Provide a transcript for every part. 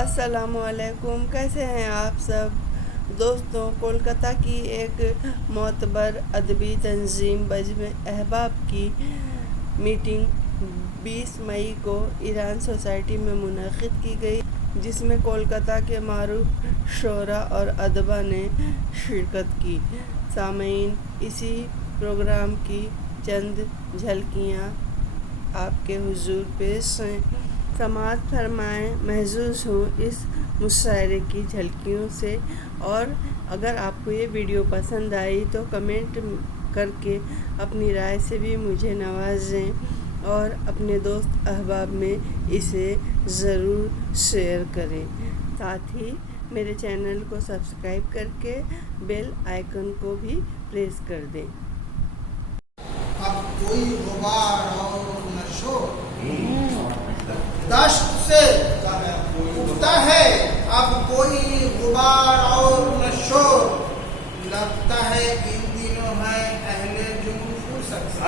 السلام علیکم، کیسے ہیں آپ سب دوستوں؟ کولکتہ کی ایک معتبر ادبی تنظیم بزم احباب کی میٹنگ 20 مئی کو ایران سوسائٹی میں منعقد کی گئی، جس میں کولکتہ کے معروف شعراء اور ادبا نے شرکت کی۔ سامعین، اسی پروگرام کی چند جھلکیاں آپ کے حضور پیش ہیں، سماعت فرمائیں۔ محظوظ ہوں اس مشاعرے کی جھلکیوں سے، اور اگر آپ کو یہ ویڈیو پسند آئی تو کمنٹ کر کے اپنی رائے سے بھی مجھے نوازیں، اور اپنے دوست احباب میں اسے ضرور شیئر کریں۔ ساتھ ہی میرے چینل کو سبسکرائب کر کے بیل آئیکن کو بھی پریس کر دیں۔ اب کوئی غبار اور نہ شور دشت سے اٹھتا ہے، اب کوئی غبار اور نہ شور، لگتا ہے ان دنوں ہے اہل جنون فرصت سے۔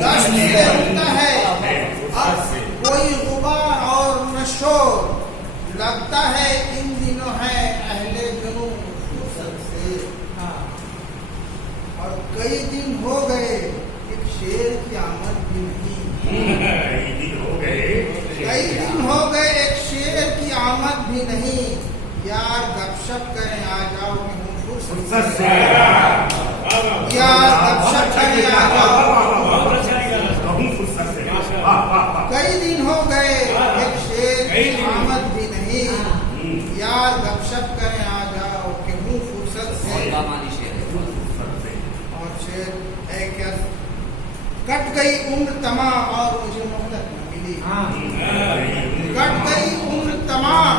دشت سے اٹھتا ہے، اب کوئی غبار اور نہ شور، لگتا ہے ان دنوں ہے اہل جنون فرصت سے۔ اور کئی دن ہو گئے ایک شیر کی آمد بھی نہیں، کئی دن ہو گئے ایک شیر کی آمد بھی نہیں، یار گپ شپ کریں آ جاؤ کہ ہوں فرصت سے، یار گپ شپ کریں آ جاؤ۔ کئی دن ہو گئے ایک شیر کی آمد بھی نہیں، یار گپ شپ کریں آ جاؤ کہ ہوں فرصت سے۔ کٹ گئی عمر تمام اور مجھے مہلت نہ ملی، کٹ گئی عمر تمام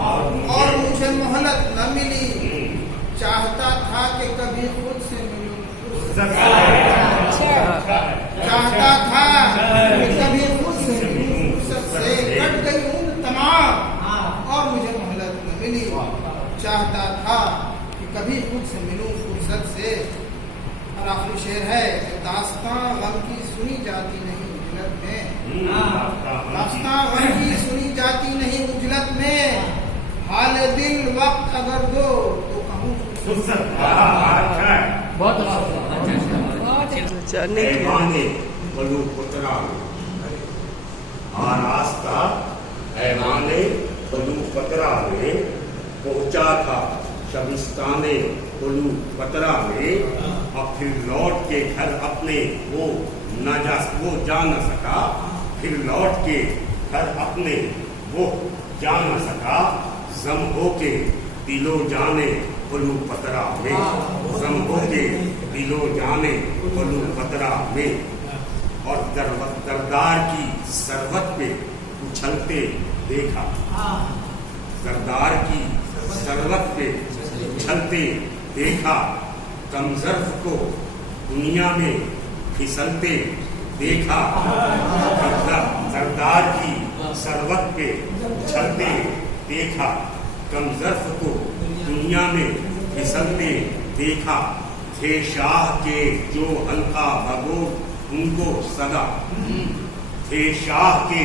اور مجھے مہلت نہ ملی، چاہتا تھا کہ کبھی خود سے ملوں، چاہتا تھا کہ کبھی خود سے ملوں فرصت سے۔ کٹ گئی عمر تمام اور مجھے مہلت نہ ملی، چاہتا تھا کہ کبھی خود سے ملوں فرصت سے۔ اور آخری شعر ہے، داستان غم کی سنی جاتی نہیں اجلت میں، داستان غم کی سنی جاتی نہیں اجلت میں، حال دل وقت اگر دو تو کہوں بہت آراستہ ایوانے بلو پترا میں پہنچا تھا شبستان بلو پترا میں، اور پھر لوٹ کے گھر اپنے وہ جا نہ سکا، پھر لوٹ کے گھر اپنے وہ جا نہ سکا، زم ہو کے دلو جانے بلو پترا میں، زم ہو کے دلو جانے بلو پترا میں، اور دردار کی سروت پہ اچھلتے دیکھا، دردار کی سروت پہ اچھلتے دیکھا، کم ظرف کو دنیا میں پھسلتے دیکھا، سردار کی سروت پہ اچھلتے دیکھا، کم ظرف کو دنیا میں پھسلتے دیکھا، تھے شاہ کے جو حلقہ بگو ان کو صدا، تھے شاہ کے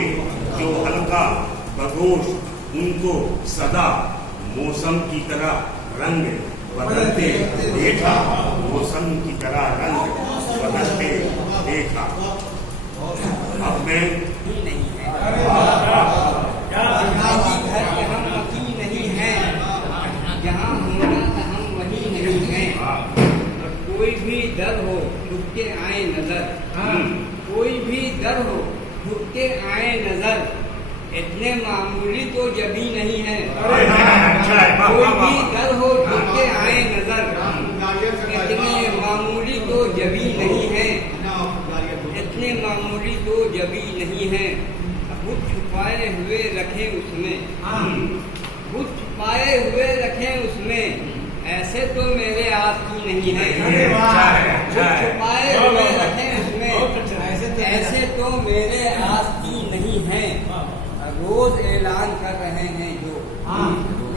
جو حلقہ بگوش ان کو صدا، موسم کی طرح رنگ بدلتے دیکھا، موسم کی طرح رنگ بدلتے دیکھا۔ اب میں کوئی بھی در ہو جھک کے آئے نظر، کوئی بھی در ہو جھک کے آئے نظر، اتنے معمولی تو جبھی نہیں ہے، کوئی بھی در ہو جھک کے آئے نظر، اتنے معمولی تو جبھی نہیں ہے، اتنے معمولی تو جبھی نہیں ہے، بت چھپائے ہوئے رکھیں اس میں، بت چھپائے ہوئے رکھیں اس میں، ایسے تو میرے آس کی نہیں ہے، بت چھپائے ہوئے رکھیں اس میں، ایسے تو میرے آس کی نہیں ہے، روز اعلان کر رہے ہیں جو،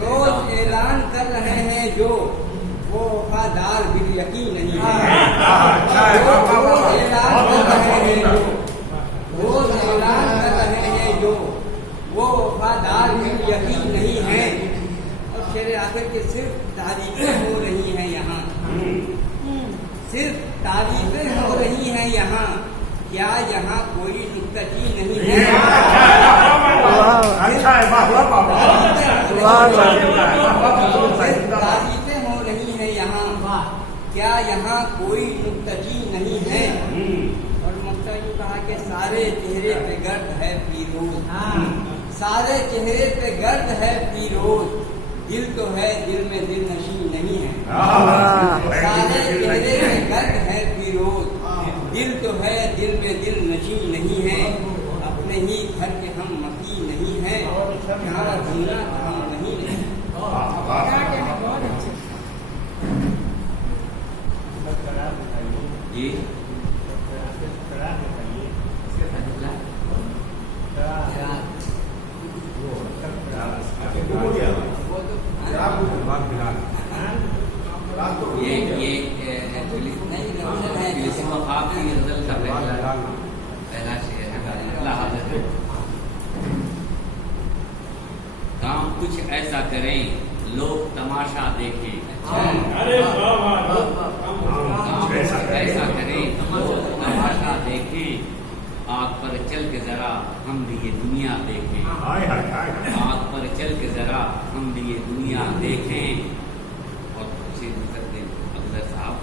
روز اعلان کر رہے ہیں جو، وہ وفادار بالیقین نہیں ہے، روز اعلان کر رہے ہیں جو، روز اعلان کر رہے क्या यहाँ कोई नुक्तची नहीं है? अच्छा है, वाह वाह वाह तारीफें हो रही है यहाँ, क्या यहाँ कोई नुक्तची नहीं है? और मक्ता यूँ कहा कि सारे चेहरे पे गर्द है फिरोज, सारे चेहरे पे गर्द है फिरोज, दिल तो है दिल में दिल नशी नहीं है। सारे चेहरे पे गर्द है फिरोज, दिल तो है दिल में दिल नशी नहीं है। अपने ही घर के हम मकी नहीं है, यहाँ जीना हम नहीं है। जी ये एक्चुअली नहीं है, जैसे मकाम की गजल कर रहे हैं, पहला शेर है अल्लाह हाज़िर है। काम कुछ ऐसा करें लोग तमाशा देखें, ऐसा करें लोग तमाशा देखें, आग पर चल के जरा हम भी ये दुनिया देखें, आग पर चल के जरा हम भी ये दुनिया देखें। और उसे मुकद्दम अफजल साहब,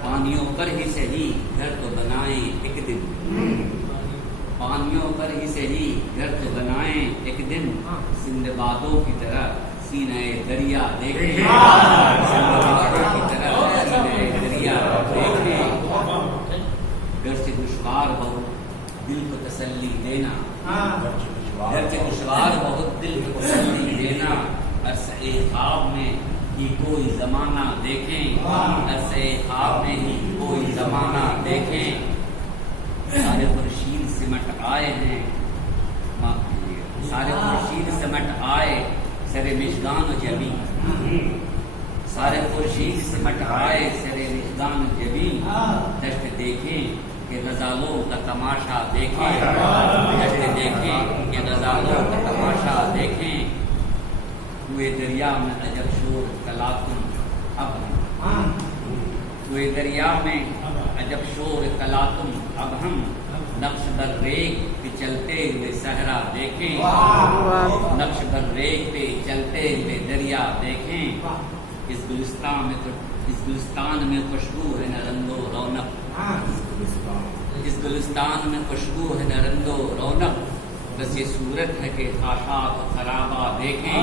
पानियों पर ही सही घर तो बनाएं एक दिन, पानियों पर ही सही घर तो बनाएं एक दिन, सिंदबादों की तरह सीने दरिया देखें, सिंदबादों की तरह सीने दरिया देखें। घर से दुश्वार बहुत दिल को तसल्ली देना, घर से दुश्वार बहुत दिल को तसल्ली देना, अरसे ख्वाब में ही कोई जमाना देखें, अरसे ख्वाब में ही कोई जमाना देखें। सारे खुर्शीद सिमट आए हैं, सारे खुर्शीद सिमट आए सरे मिशगान जबी, सारे खुर्शीद सिमट आए सरे मिशगान जबी। दश्त देखें कि गजालों का तमाशा देखें, दश्त देखें कि गजालों का तमाशा देखें। हुए दरिया में अजब शोर कलातुम अब हम, हुए दरिया में अजब शोर कलातुम अब हम, नक्श बर रेग पे चलते हुए सहरा देखें, नक्श बर रेग पे चलते हुए दरिया देखें। इस गुलिस्तान में खुशबू है न रंगो रौनक, इस गुलिस्तान में खुशबू है न रंगो रौनक। बस ये सूरत है कि खाशात व खराबा देखें,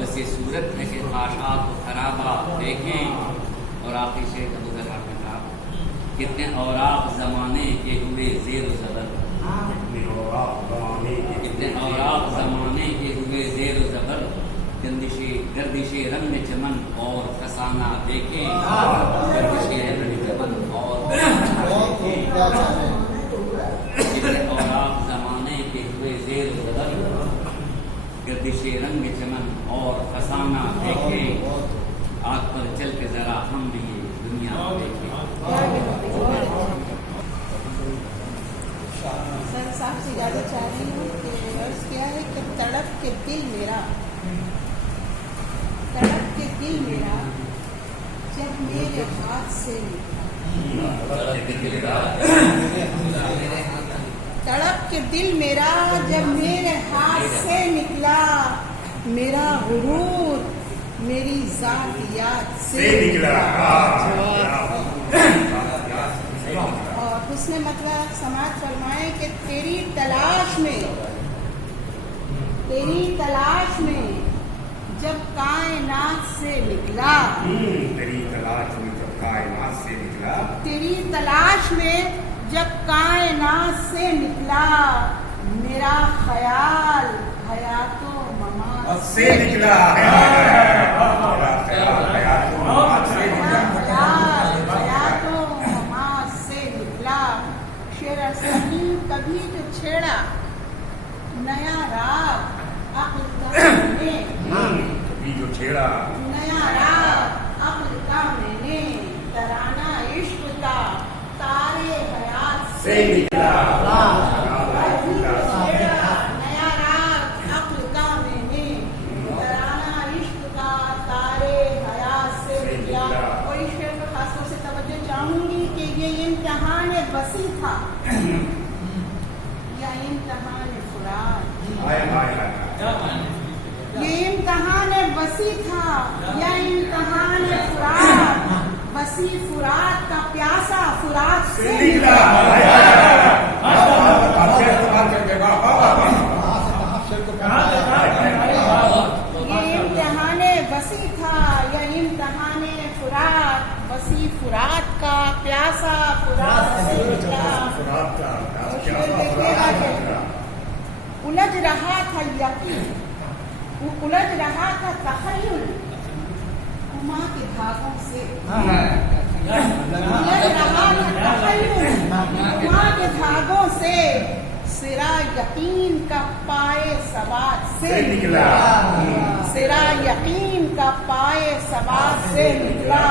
बस ये सूरत है कि खाशात व खराबा देखें। और आखिरी शेर अबू ज़र ने कहा, कितने औराब ज़माने के हुए ज़ेर ज़बर, कितने औराब ज़माने के हुए ज़ेर ज़बर, गर्दिशे रंग चमन और फसाना देखें, गर्दिशे रंग चमन और कितने औराब ज़माने के हुए ज़ेर ज़बर, गर्दिशे रंग चमन और फसाना देखें। आग पर चल के जरा हम भी ये दुनिया देखें। सर साहब से ज़्यादा चाह रही हूँ कि अर्ज़ क्या है कि तड़प के दिल मेरा, तड़प के दिल मेरा जब मेरे हाथ से निकला, तड़प के दिल मेरा जब मेरे हाथ से निकला, मेरा गुरूर मेरी ज़ातियात से निकला। और उसने मतलब समाज फरमाए कि तेरी तलाश में जब कायनात से निकला, तेरी तलाश में जब कायनात से निकला, तेरी तलाश में जब कायनात से निकला, मेरा ख्याल हयातो ममात से निकला, हयातो ममात से निकला। शेर असली कभी जो छेड़ा नया राग अक्ल का मैंने, कभी जो छेड़ा नया राग अक्ल का मैंने, तराना इश्क का तारे हयात से निकला। नया राग अक्ल का मैंने, तराना इश्क का तारे हयात से निकला। और इस शेर पर खासतौर से तवज्जो चाहूंगी कि ये इम्तिहान बसी था या इम्तहान फुरात, हाय हाय हाय ये इम्तहान वसी था या इम्तहान फुरात, वसी फुरात का प्यासा फुरात से निकला। ये इम्तहान वसी था या इम्तहान फुरात, वसी फुरात का प्यासा फुरात से निकला। उलझ रहा था यकीन, उलझ रहा था तखय्युल उमा के धागों से, उलझ रहा था तखय्युल उमा के धागों से, सिरा यकीन का पाए सवार से निकला। सिरा यकीन का पाए सवार से निकला।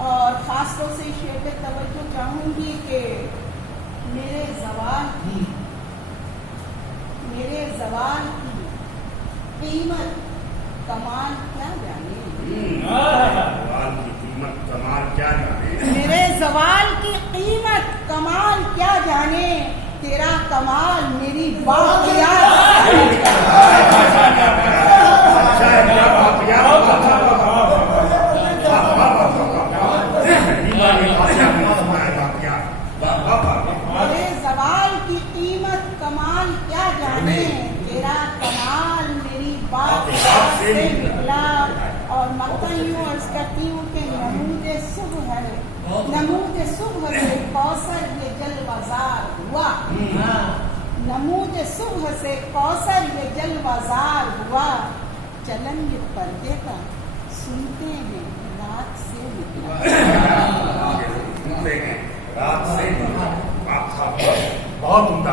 और खास तौर से शेर पे तवज्जो चाहूंगी कि मेरे जवाल की कीमत कमाल क्या जाने, जवाल की कीमत कमाल क्या जाने, मेरे जवाल की कीमत कमाल क्या जाने, तेरा कमाल मेरी बाक़ियात मेरे जवाल की कीमत कमाल क्या जाने, तेरा कमाल मेरी बाक़ियात से निकला। और मक्ता यूं अर्ज करती हूँ कि नमूद सुबह से कौसर ये जलवाजार हुआ, नमूद सुबह से कौसर ये जलवाजार हुआ। चलन ये पर्दे का सुनते हैं रात से निकला। रात से बहुत उम्दा